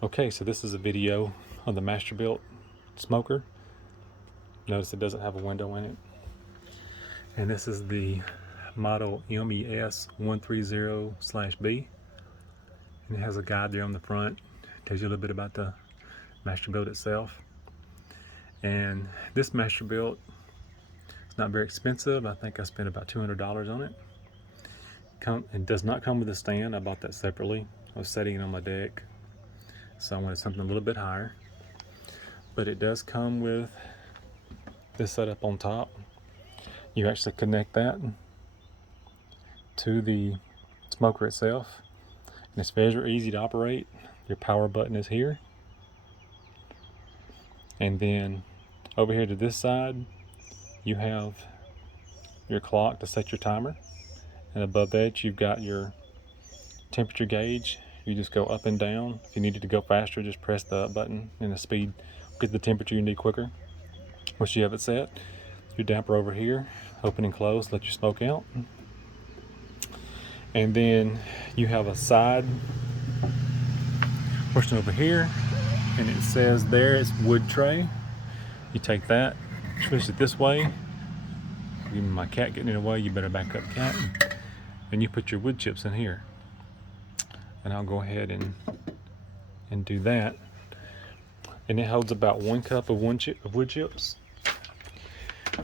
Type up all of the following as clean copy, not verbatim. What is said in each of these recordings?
Okay, so this is a video of the Masterbuilt Smoker. Notice it doesn't have a window in it. And this is the model MES 130/B. And it has a guide there on the front. Tells you a little bit about the Masterbuilt itself. And this Masterbuilt is not very expensive. I think I spent about $200 on it. It does not come with a stand. I bought that separately. I was setting it on my deck, so I wanted something a little bit higher. But it does come with this setup on top. You actually connect that to the smoker itself, and it's very easy to operate. Your power button is here, and then over here to this side you have your clock to set your timer, and above that you've got your temperature gauge. You just go up and down. If you needed to go faster, just press the up button and the speed get the temperature you need quicker. Once you have it set, your damper over here, open and close, let your smoke out. And then you have a side portion over here, and it says there it's wood tray. You take that, twist it this way. Even my cat getting in the way, you better back up, cat. And you put your wood chips in here. And I'll go ahead and do that. And it holds about 1 cup of wood chips.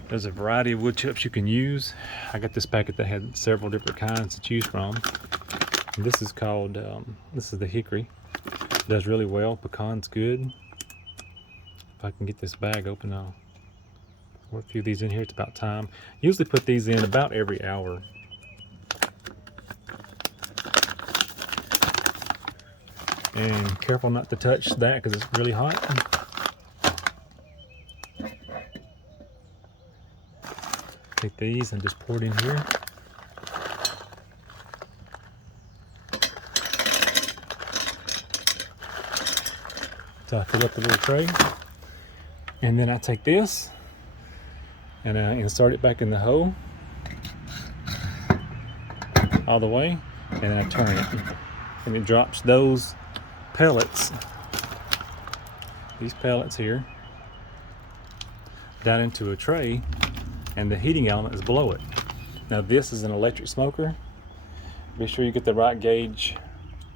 There's a variety of wood chips you can use. I got this packet that had several different kinds to choose from. And this is called, this is the hickory. It does really well. Pecan's good. If I can get this bag open, I'll pour a few of these in here. It's about time. Usually put these in about every hour. And careful not to touch that because it's really hot. Take these and just pour it in here. So I fill up the little tray, and then I take this and I insert it back in the hole all the way, and then I turn it, and it drops those pellets, these pellets here, down into a tray, and the heating element is below it. Now this is an electric smoker. Be sure you get the right gauge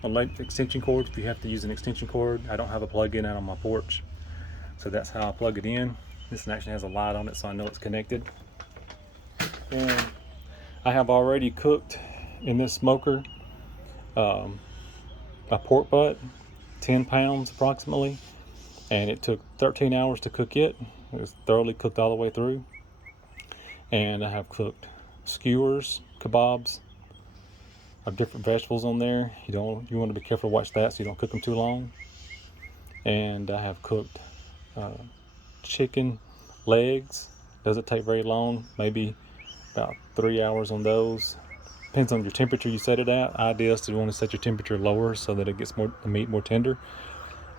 extension cord if you have to use an extension cord. I don't have a plug-in out on my porch, so that's how I plug it in. This one actually has a light on it, so I know it's connected. And I have already cooked in this smoker a pork butt, 10 pounds approximately, and it took 13 hours to cook it. It was thoroughly cooked all the way through. And I have cooked skewers, kebabs of different vegetables on there. You want to be careful to watch that so you don't cook them too long. And I have cooked chicken legs. Doesn't take very long, maybe about 3 hours on those. Depends on your temperature you set it at. Idea is to want to set your temperature lower so that it gets the meat more tender.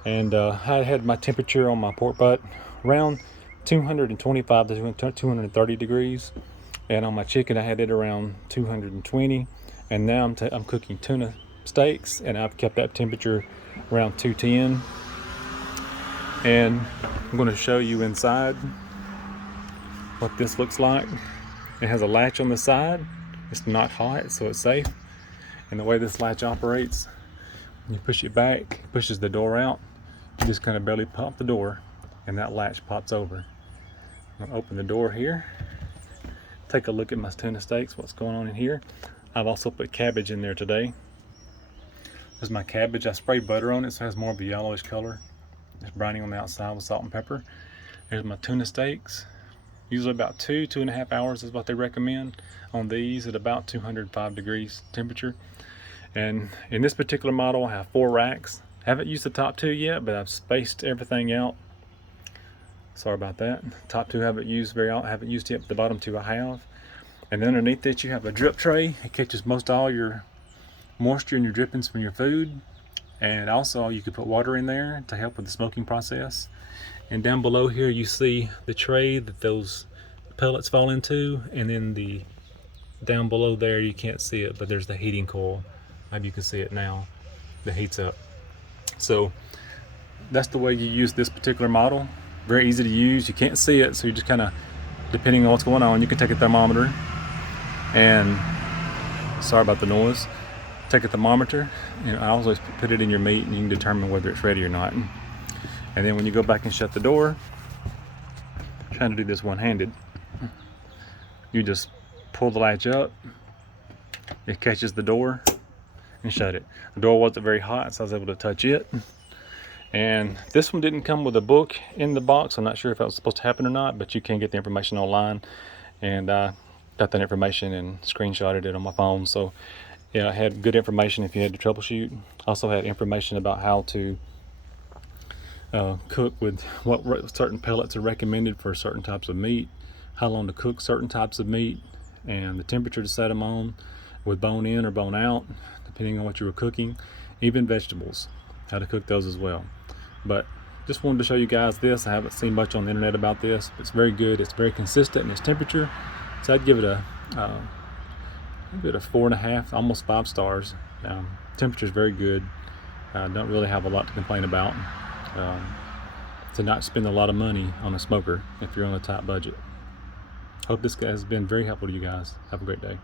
And I had my temperature on my pork butt around 225 to 230 degrees, and on my chicken I had it around 220. And now I'm cooking tuna steaks, and I've kept that temperature around 210. And I'm going to show you inside what this looks like. It has a latch on the side. It's not hot, so it's safe. And the way this latch operates, when you push it back, it pushes the door out. You just kind of barely pop the door, and that latch pops over. I'm gonna open the door here. Take a look at my tuna steaks, what's going on in here. I've also put cabbage in there today. There's my cabbage. I sprayed butter on it, so it has more of a yellowish color. It's browning on the outside with salt and pepper. There's my tuna steaks. Usually about 2.5 hours is what they recommend on these at about 205 degrees temperature. And in this particular model, I have 4 racks. Haven't used the top 2 yet, but I've spaced everything out. Sorry about that. Top 2 haven't used yet, but the bottom 2 I have. And then underneath it you have a drip tray. It catches most all your moisture and your drippings from your food. And also you could put water in there to help with the smoking process. And down below here you see the tray that those pellets fall into, and then down below there you can't see it, but there's the heating coil. Maybe you can see it now. That heats up. So that's the way you use this particular model. Very easy to use. You can't see it, so you just kind of, depending on what's going on, you can take a thermometer and, sorry about the noise, take a thermometer, and I always put it in your meat and you can determine whether it's ready or not. And then when you go back and shut the door, I'm trying to do this one-handed, you just pull the latch up, it catches the door, and shut it. The door wasn't very hot, so I was able to touch it. And this one didn't come with a book in the box. I'm not sure if that was supposed to happen or not, but you can get the information online, and I got that information and screenshotted it on my phone. So yeah, I had good information if you had to troubleshoot. Also had information about how to cook with what certain pellets are recommended for certain types of meat, how long to cook certain types of meat, and the temperature to set them on, with bone in or bone out, depending on what you were cooking, even vegetables, how to cook those as well. But just wanted to show you guys this. I haven't seen much on the internet about this. It's very good. It's very consistent in its temperature. So I'd give it a 4.5, almost 5 stars. Temperature is very good. Don't really have a lot to complain about. To not spend a lot of money on a smoker if you're on a tight budget. Hope this has been very helpful to you guys. Have a great day.